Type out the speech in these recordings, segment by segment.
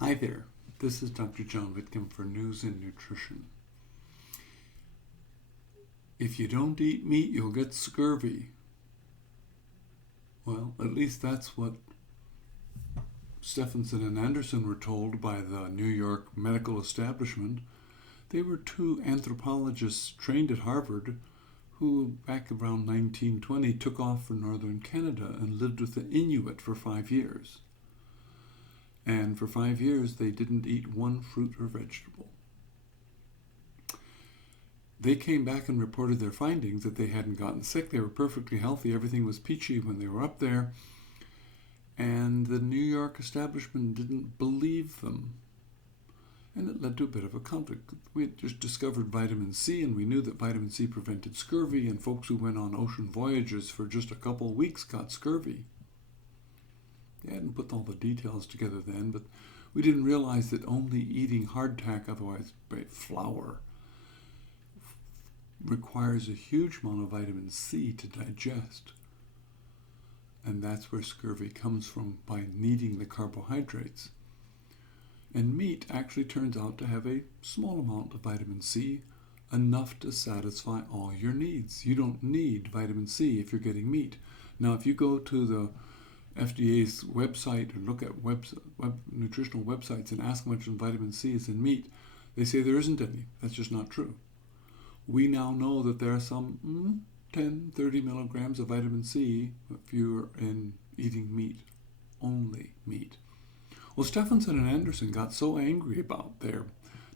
Hi there, this is Dr. John Whitcomb for News and Nutrition. If you don't eat meat, you'll get scurvy. Well, at least that's what Steffanson and Anderson were told by the New York medical establishment. They were two anthropologists trained at Harvard who, back around 1920, took off for northern Canada and lived with the Innuit for 5 years. And for 5 years, they didn't eat one fruit or vegetable. They came back and reported their findings that they hadn't gotten sick. They were perfectly healthy. Everything was peachy when they were up there. And the New York establishment didn't believe them. And it led to a bit of a conflict. We had just discovered vitamin C, and we knew that vitamin C prevented scurvy, and folks who went on ocean voyages for just a couple of weeks got scurvy. They hadn't put all the details together then, but we didn't realize that only eating hardtack, otherwise flour, requires a huge amount of vitamin C to digest. And that's where scurvy comes from, by needing the carbohydrates. And meat actually turns out to have a small amount of vitamin C, enough to satisfy all your needs. You don't need vitamin C if you're getting meat. Now, if you go to the FDA's website or look at nutritional websites and ask how much vitamin C is in meat, they say there isn't any. That's just not true. We now know that there are some 10, 30 milligrams of vitamin C if you're eating meat, only meat. Well, Steffanson and Anderson got so angry about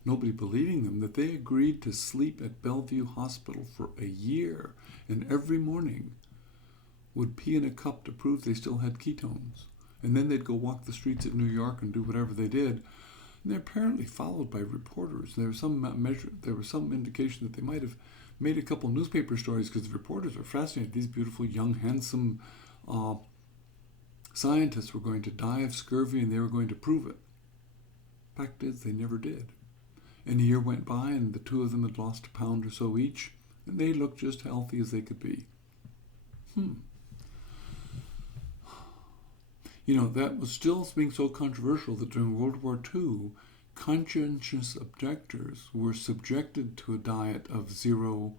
nobody believing them that they agreed to sleep at Bellevue Hospital for a year, and every morning would pee in a cup to prove they still had ketones. And then they'd go walk the streets of New York and do whatever they did. And they're apparently followed by reporters. There was some indication that they might have made a couple newspaper stories, because the reporters are fascinated. These beautiful, young, handsome scientists were going to die of scurvy, and they were going to prove it. Fact is, they never did. And a year went by, and the two of them had lost a pound or so each, and they looked just healthy as they could be. That was still being so controversial that during World War II, conscientious objectors were subjected to a diet of 10,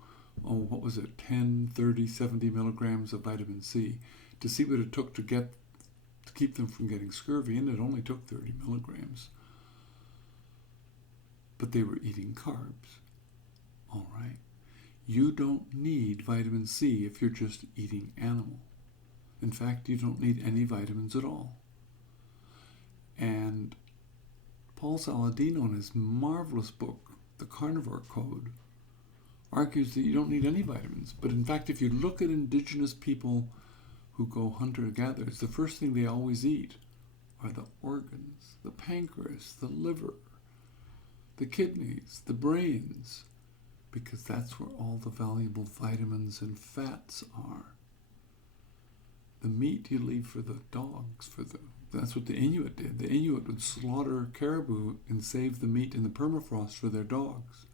30, 70 milligrams of vitamin C to see what it took to keep them from getting scurvy, and it only took 30 milligrams. But they were eating carbs. All right. You don't need vitamin C if you're just eating animal. In fact, you don't need any vitamins at all. And Paul Saladino, in his marvelous book, The Carnivore Code, argues that you don't need any vitamins. But in fact, if you look at indigenous people who go hunter-gatherers, the first thing they always eat are the organs, the pancreas, the liver, the kidneys, the brains, because that's where all the valuable vitamins and fats are. The meat you leave for the dogs, that's what the Innuit did. The Innuit would slaughter caribou and save the meat in the permafrost for their dogs.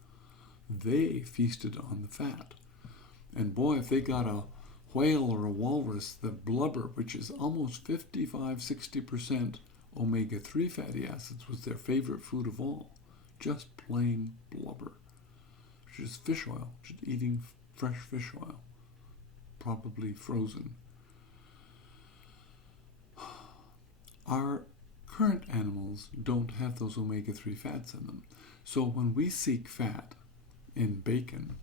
They feasted on the fat. And boy, if they got a whale or a walrus, the blubber, which is almost 55-60% omega-3 fatty acids, was their favorite food of all. Just plain blubber, which is fish oil, just eating fresh fish oil, probably frozen. Our current animals don't have those omega-3 fats in them. So when we seek fat in bacon,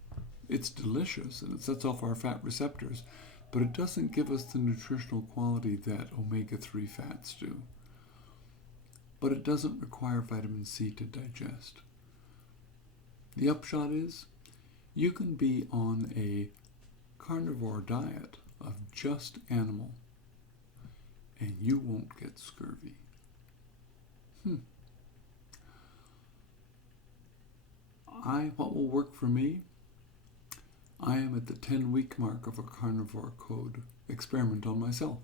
it's delicious and it sets off our fat receptors, but it doesn't give us the nutritional quality that omega-3 fats do. But it doesn't require vitamin C to digest. The upshot is, you can be on a carnivore diet of just animal, and you won't get scurvy. What will work for me? I am at the 10-week mark of a carnivore code experiment on myself.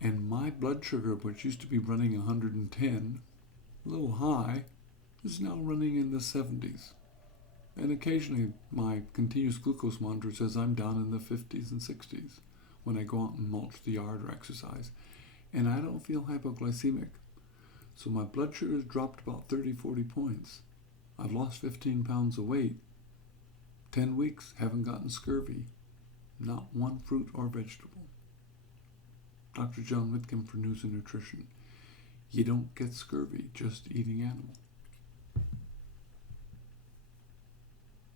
And my blood sugar, which used to be running 110, a little high, is now running in the 70s. And occasionally my continuous glucose monitor says I'm down in the 50s and 60s when I go out and mulch the yard or exercise. And I don't feel hypoglycemic. So my blood sugar has dropped about 30, 40 points. I've lost 15 pounds of weight. 10 weeks, haven't gotten scurvy. Not one fruit or vegetable. Dr. John Whitcomb for News and Nutrition. You don't get scurvy just eating animal.